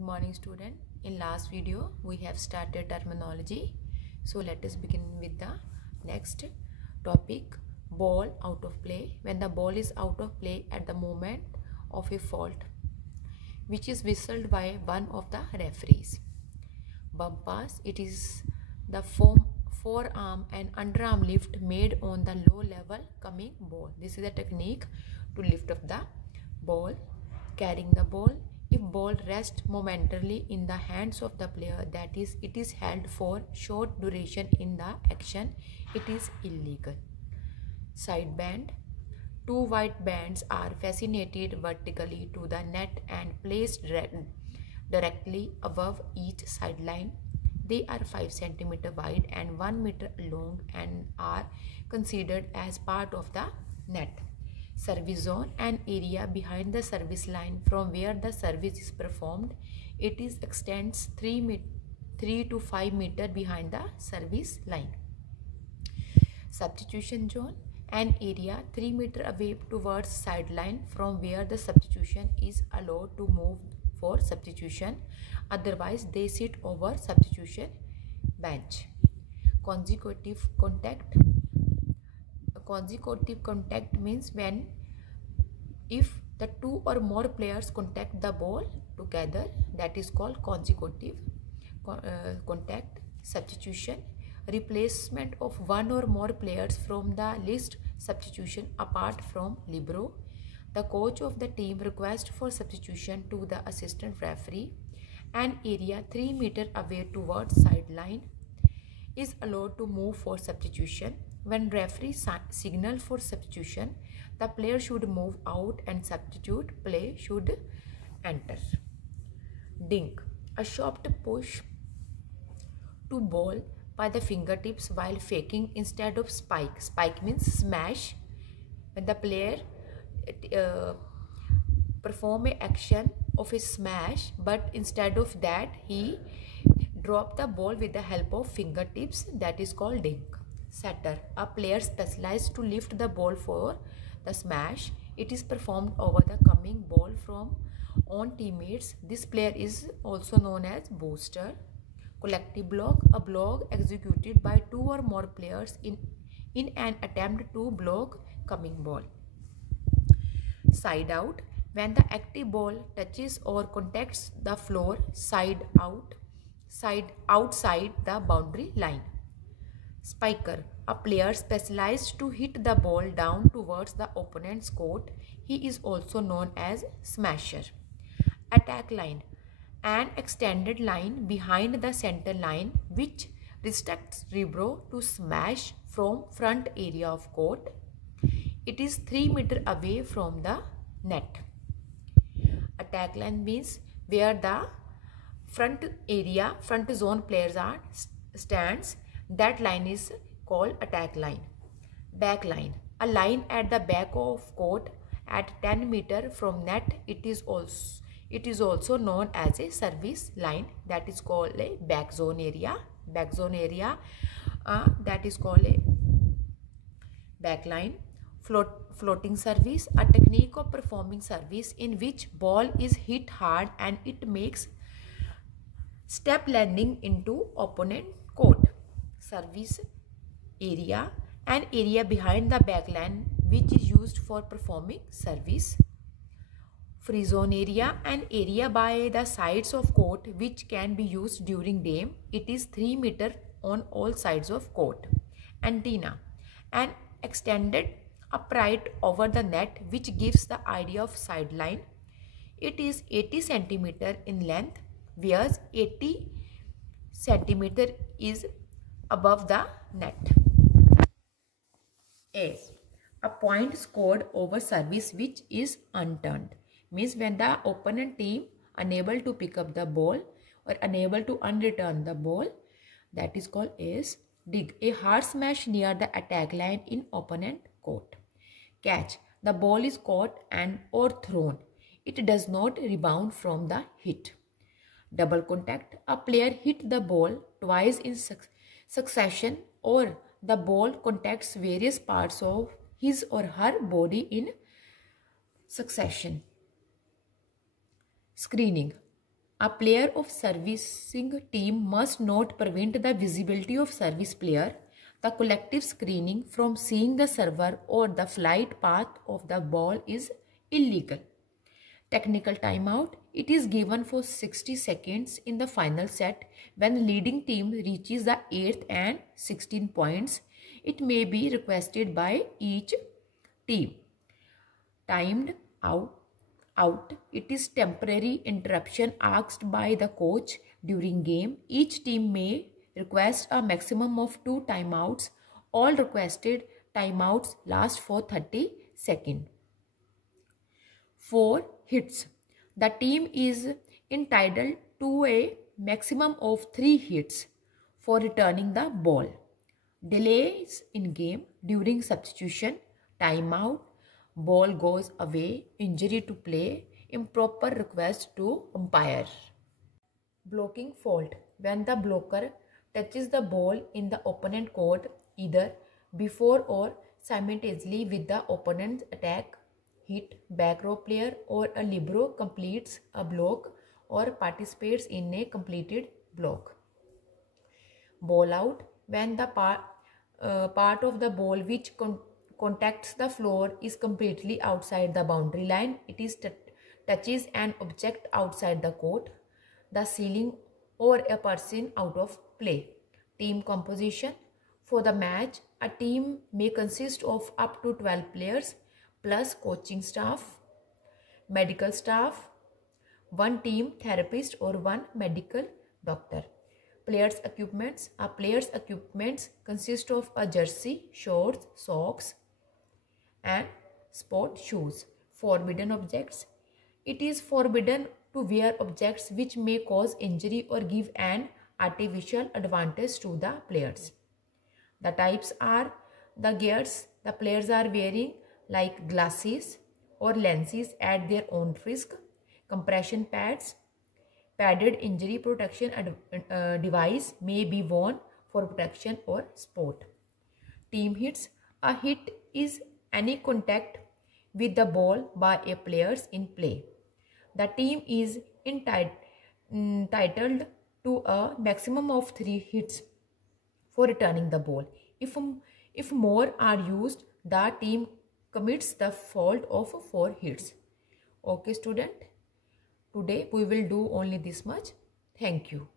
Good morning student. In last video we have started terminology. So let us begin with the next topic, ball out of play. When the ball is out of play at the moment of a fault which is whistled by one of the referees. Bump pass, it is the forearm and underarm lift made on the low level coming ball. This is a technique to lift up the ball. Carrying the ball, if ball rests momentarily in the hands of the player, that is, it is held for short duration in the action, it is illegal. Side band, two white bands are fastened vertically to the net and placed directly above each sideline. They are 5 cm wide and 1 meter long and are considered as part of the net. Service zone, an area behind the service line from where the service is performed. It is extends 3 to 5 meter behind the service line. Substitution zone, an area 3 meter away towards sideline from where the substitution is allowed to move for substitution. Otherwise, they sit over substitution bench. Consecutive contact. Consecutive contact means if the two or more players contact the ball together, that is called consecutive contact. Substitution, replacement of one or more players from the list. Substitution apart from libero. The coach of the team requests for substitution to the assistant referee. An area 3 meter away towards sideline is allowed to move for substitution. When referee signal for substitution, the player should move out and substitute play should enter. Dink, a soft push to ball by the fingertips while faking instead of spike. Spike means smash. When the player perform a action of a smash, but instead of that he drop the ball with the help of fingertips, that is called dink. Setter, a player specialized to lift the ball for the smash. It is performed over the coming ball from on teammates. This player is also known as booster. Collective block, a block executed by two or more players in an attempt to block coming ball. Side out, when the active ball touches or contacts the floor outside the boundary line. Spiker, a player specialized to hit the ball down towards the opponent's court. He is also known as smasher. Attack line, an extended line behind the center line which restricts libero to smash from front area of court. It is 3 meter away from the net. Attack line means where the front zone players stands. That line is called attack line. Back line, a line at the back of court at 10 meter from net. It is also known as a service line, that is called a back zone area. Back zone area that is called a back line. Floating service, a technique of performing service in which ball is hit hard and it makes step landing into opponent court. Service area, an area behind the backline which is used for performing service. Free zone area, an area by the sides of court which can be used during game. It is 3 meter on all sides of court. Antenna, an extended upright over the net which gives the idea of sideline. It is 80 cm in length, whereas 80 cm is above the net. A point scored over service which is unturned means when the opponent team unable to pick up the ball or unable to unreturn the ball, that is called as dig, a hard smash near the attack line in opponent court. Catch, the ball is caught and or thrown. It does not rebound from the hit. Double contact, a player hit the ball twice in succession or the ball contacts various parts of his or her body in succession. Screening, A player of servicing team must not prevent the visibility of service player, the collective screening from seeing the server or the flight path of the ball is illegal. Technical timeout. It is given for 60 seconds in the final set when leading team reaches the 8th and 16 points. It may be requested by each team. Timed out. It is temporary interruption asked by the coach during game. Each team may request a maximum of 2 timeouts. All requested timeouts last for 30 seconds. 4 hits. The team is entitled to a maximum of 3 hits for returning the ball. Delays in game during substitution, timeout, ball goes away, injury to play, improper request to umpire. Blocking fault. When the blocker touches the ball in the opponent court either before or simultaneously with the opponent's attack, hit, back row player or a libero completes a block or participates in a completed block. Ball out. When the part of the ball which contacts the floor is completely outside the boundary line, it is touches an object outside the court, the ceiling or a person out of play. Team composition. For the match, a team may consist of up to 12 players plus coaching staff, medical staff, one team therapist or one medical doctor. Players' equipments. A player's equipments consist of a jersey, shorts, socks and sport shoes. Forbidden objects. It is forbidden to wear objects which may cause injury or give an artificial advantage to the players. The types are the gears the players are wearing, like glasses or lenses at their own risk, compression pads, padded injury protection device may be worn for protection or sport. Team hits. A hit is any contact with the ball by a players in play. The team is entitled to a maximum of 3 hits for returning the ball. If more are used, the team commits the fault of 4 hits. Okay student, today we will do only this much. Thank you.